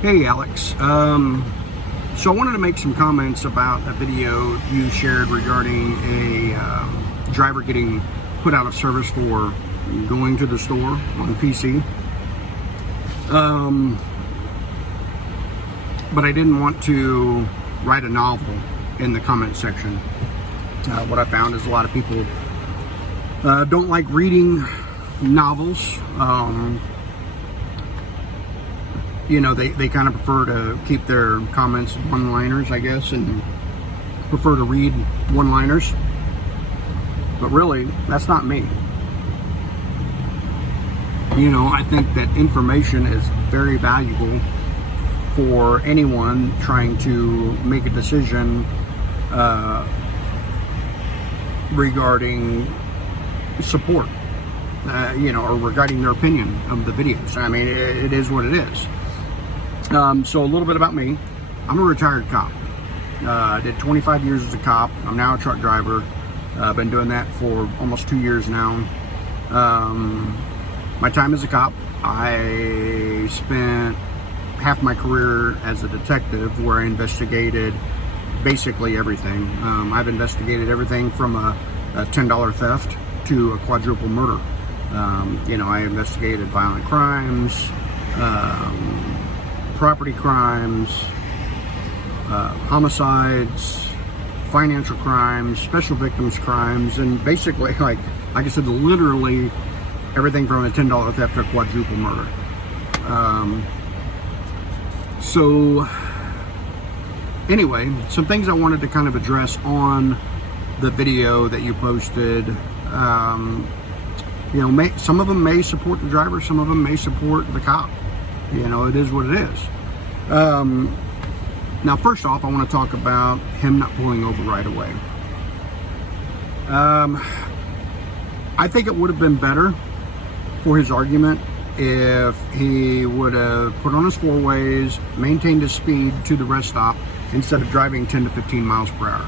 Hey Alex, so I wanted to make some comments about a video you shared regarding a driver getting put out of service for going to the store on PC. But I didn't want to write a novel in the comment section. What I found is a lot of people don't like reading novels. They kind of prefer to keep their comments one-liners, I guess, and prefer to read one-liners. But really, that's not me. I think that information is very valuable for anyone trying to make a decision regarding support, or regarding their opinion of the videos. I mean, it is what it is. So a little bit about me. I'm a retired cop. I did 25 years as a cop. I'm now a truck driver. I've been doing that for almost 2 years now. My time as a cop, I spent half my career as a detective where I investigated basically everything. I've investigated everything from a $10 theft to a quadruple murder. I investigated violent crimes, property crimes, homicides, financial crimes, special victims crimes, and basically, like I said, literally everything from a $10 theft to a quadruple murder. So anyway, some things I wanted to kind of address on the video that you posted. Some of them may support the driver, some of them may support the cop. It is what it is. Now, first off, I want to talk about him not pulling over right away. I think it would have been better for his argument if he would have put on his four-ways, maintained his speed to the rest stop instead of driving 10 to 15 miles per hour.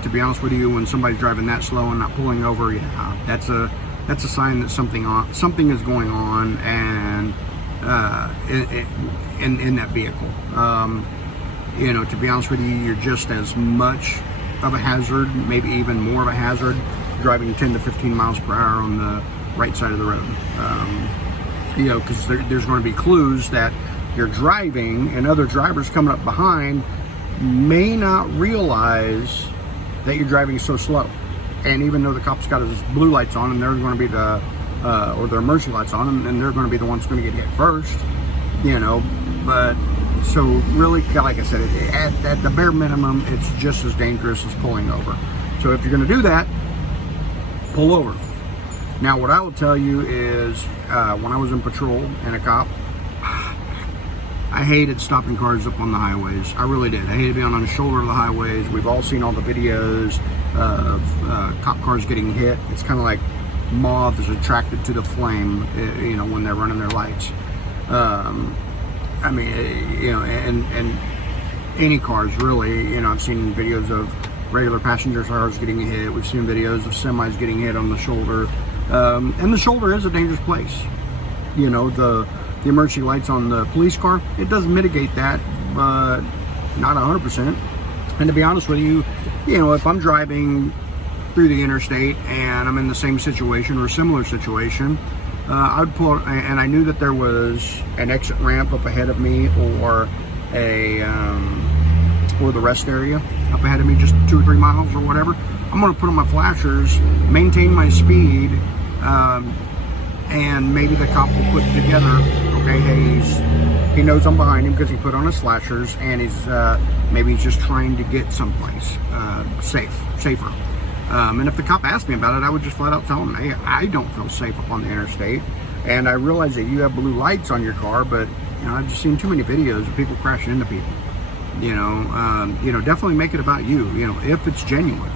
To be honest with you, when somebody's driving that slow and not pulling over, yeah, that's a sign that something is going on, and in that vehicle. To be honest with you, you're just as much of a hazard, maybe even more of a hazard, driving 10 to 15 miles per hour on the right side of the road. Because there's going to be clues that you're driving, and other drivers coming up behind may not realize that you're driving so slow. And even though the cop's got his blue lights on, and they're going to be or their emergency lights on, and they're going to be the ones going to get hit first, but so really, like I said, at the bare minimum, it's just as dangerous as pulling over. So if you're going to do that, pull over. Now, what I will tell you is, when I was in patrol and a cop, I hated stopping cars up on the highways. I really did. I hated being on the shoulder of the highways. We've all seen all the videos of cop cars getting hit. It's kind of like moths attracted to the flame, when they're running their lights. And any cars really, I've seen videos of regular passenger cars getting hit. We've seen videos of semis getting hit on the shoulder. And the shoulder is a dangerous place. The emergency lights on the police car, it does mitigate that, but not 100%. And to be honest with you, if I'm driving through the interstate and I'm in the same situation or a similar situation, I'd pull, and I knew that there was an exit ramp up ahead of me, or or the rest area up ahead of me, just 2 or 3 miles or whatever. I'm going to put on my flashers, maintain my speed, and maybe the cop will put together, okay, hey, he knows I'm behind him because he put on his flashers, and maybe he's just trying to get someplace safer. And if the cop asked me about it, I would just flat out tell him, hey, I don't feel safe up on the interstate, and I realize that you have blue lights on your car, but I've just seen too many videos of people crashing into people. Definitely make it about you, if it's genuine.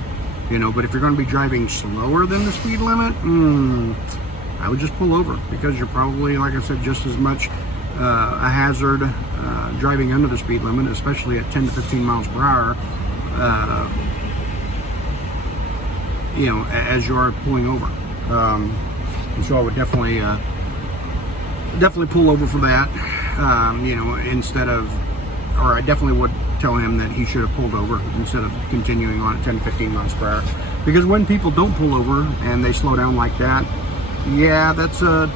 But if you're going to be driving slower than the speed limit, I would just pull over, because you're probably, like I said, just as much a hazard driving under the speed limit, especially at 10 to 15 miles per hour, as you are pulling over. So I would definitely pull over for that. Instead of, or I definitely would tell him that he should have pulled over instead of continuing on at 10, 15 miles per hour. Because when people don't pull over and they slow down like that, yeah, that's a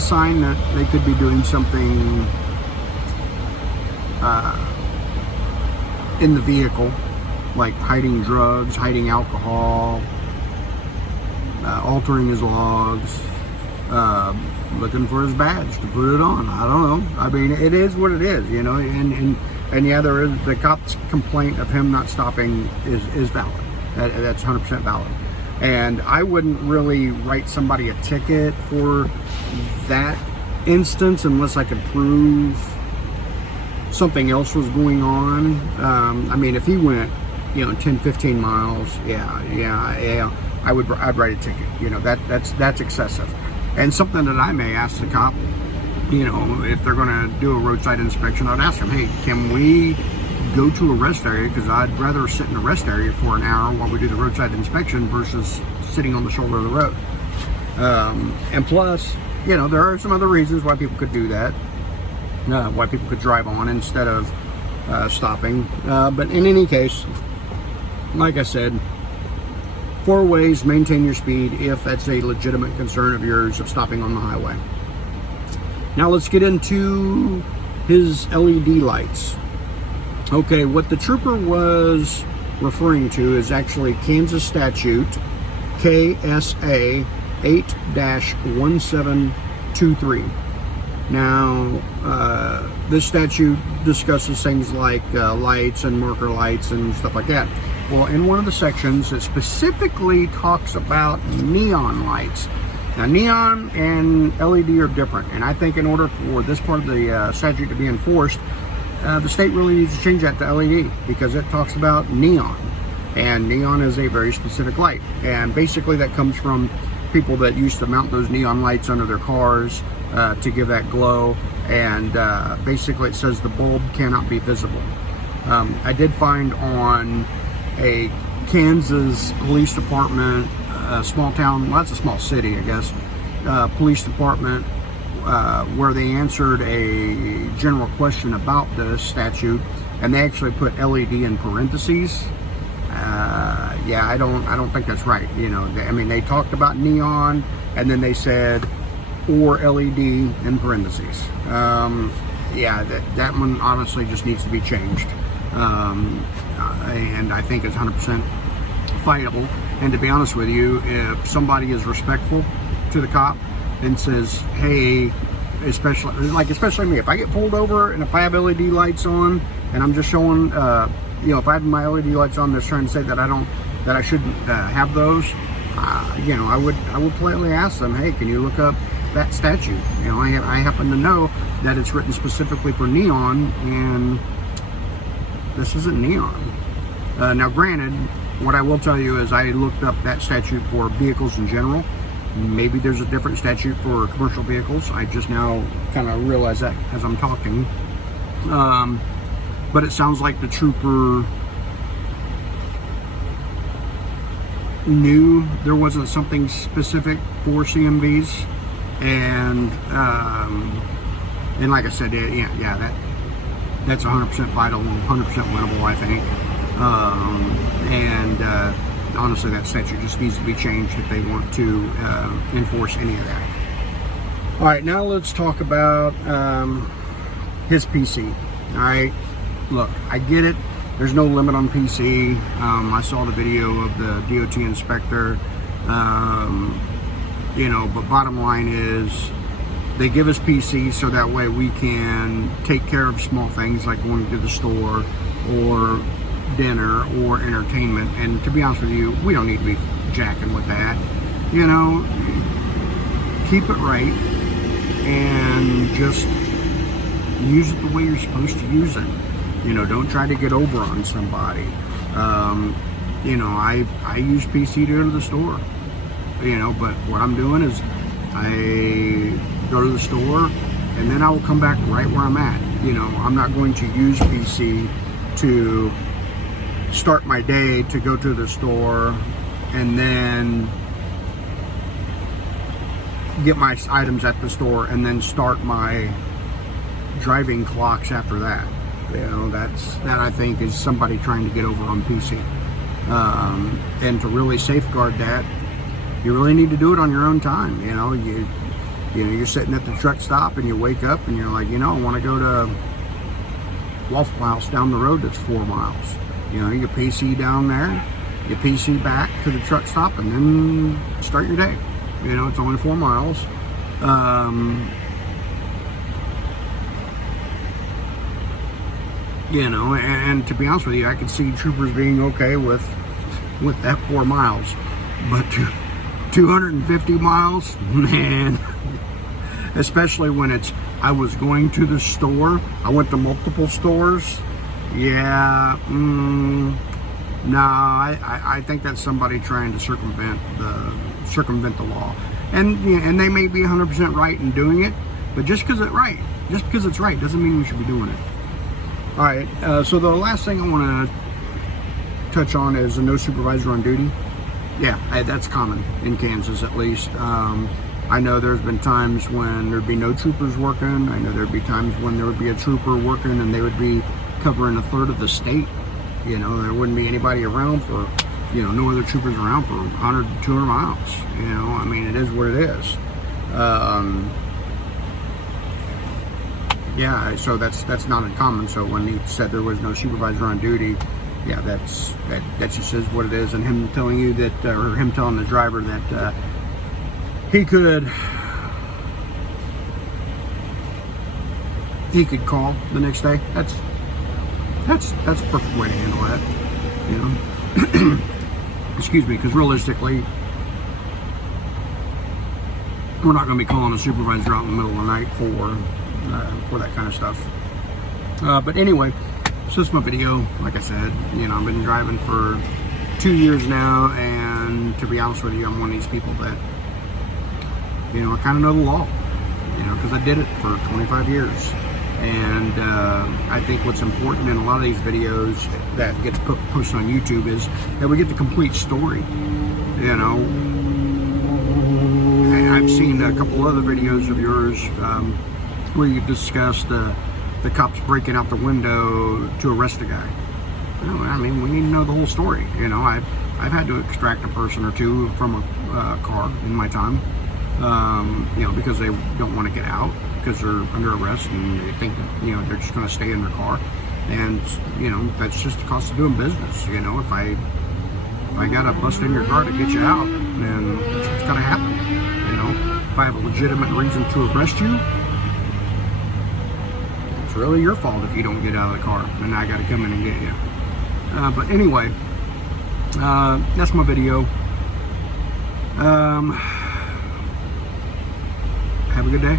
sign that they could be doing something in the vehicle, like hiding drugs, hiding alcohol, altering his logs, looking for his badge to put it on. I don't know. I mean, it is what it is, and yeah, there is the cop's complaint of him not stopping is valid. That's 100% valid. And I wouldn't really write somebody a ticket for that instance unless I could prove something else was going on. I mean, if he went, 10, 15 miles, yeah, I'd write a ticket. That's excessive. And something that I may ask the cop, if they're going to do a roadside inspection, I'd ask them, hey, can we go to a rest area? Because I'd rather sit in a rest area for an hour while we do the roadside inspection versus sitting on the shoulder of the road. And plus, there are some other reasons why people could do that. Why people could drive on instead of stopping. But in any case, like I said, 4 ways, maintain your speed if that's a legitimate concern of yours of stopping on the highway. Now let's get into his LED lights. Okay, what the trooper was referring to is actually Kansas statute KSA 8-1723. Now, this statute discusses things like lights and marker lights and stuff like that. Well, in one of the sections, it specifically talks about neon lights. Now, neon and LED are different, and I think in order for this part of the statute to be enforced, the state really needs to change that to LED, because it talks about neon, and neon is a very specific light. And basically that comes from people that used to mount those neon lights under their cars to give that glow, and basically it says the bulb cannot be visible. I did find on a Kansas police department, small town, well, that's a small city, I guess, police department, where they answered a general question about the statute, and they actually put LED in parentheses. Yeah, I don't think that's right. They talked about neon, and then they said or LED in parentheses. Yeah, that one honestly just needs to be changed, and I think it's 100% fightable. And to be honest with you, if somebody is respectful to the cop and says, hey, especially me, if I get pulled over and if I have LED lights on and I'm just showing, if I have my LED lights on that's trying to say that I shouldn't have those, I would politely ask them, hey, can you look up that statute? I happen to know that it's written specifically for neon, and this isn't neon. Now, granted, what I will tell you is I looked up that statute for vehicles in general. Maybe there's a different statute for commercial vehicles. I just now kind of realize that as I'm talking. But it sounds like the trooper knew there wasn't something specific for CMVs, and like I said, that's 100% vital, 100% winnable, I think. Honestly, that statute just needs to be changed if they want to enforce any of that. All right, now let's talk about his PC. All right, look, I get it. There's no limit on PC. I saw the video of the DOT inspector. But bottom line is they give us PC so that way we can take care of small things like going to the store or dinner or entertainment. And to be honest with you, we don't need to be jacking with that. Keep it right and just use it the way you're supposed to use it. Don't try to get over on somebody. I use PC to go to the store, but what I'm doing is I go to the store and then I will come back right where I'm at. I'm not going to use PC to start my day to go to the store and then get my items at the store and then start my driving clocks after that. That I think is somebody trying to get over on PC. And to really safeguard that, you really need to do it on your own time. You're sitting at the truck stop and you wake up and you're like, I want to go to Waffle House down the road that's 4 miles. You PC down there, you PC back to the truck stop, and then start your day. It's only 4 miles. And to be honest with you, I could see troopers being okay with that 4 miles, but 250 miles, man. Especially when I was going to the store. I went to multiple stores. Yeah, no, I think that's somebody trying to circumvent the law, and they may be 100% right in doing it, but just because it's right doesn't mean we should be doing it. All right, so the last thing I want to touch on is a no supervisor on duty. Yeah, that's common in Kansas, at least. I know there's been times when there'd be no troopers working. I know there'd be times when there would be a trooper working and they would be covering a third of the state. There wouldn't be anybody around for, no other troopers around for 100, 200 miles. I mean, it is what it is. Yeah, so that's not uncommon. So when he said there was no supervisor on duty, yeah, that just is what it is. And him telling you that, or him telling the driver that he could call the next day. That's a perfect way to handle that. Excuse me, because realistically, we're not going to be calling a supervisor out in the middle of the night for that kind of stuff. But anyway, so that's my video. Like I said, I've been driving for 2 years now, and to be honest with you, I'm one of these people that, I kind of know the law, because I did it for 25 years. And I think what's important in a lot of these videos that gets posted on YouTube is that we get the complete story. I've seen a couple other videos of yours where you discussed the cops breaking out the window to arrest a guy. I mean, we need to know the whole story. I've had to extract a person or two from a car in my time, because they don't want to get out because they're under arrest and they think that, they're just going to stay in their car. And, that's just the cost of doing business. If I got to bust in your car to get you out, then that's what's going to happen. If I have a legitimate reason to arrest you, it's really your fault if you don't get out of the car and I got to come in and get you. But anyway, that's my video. Have a good day.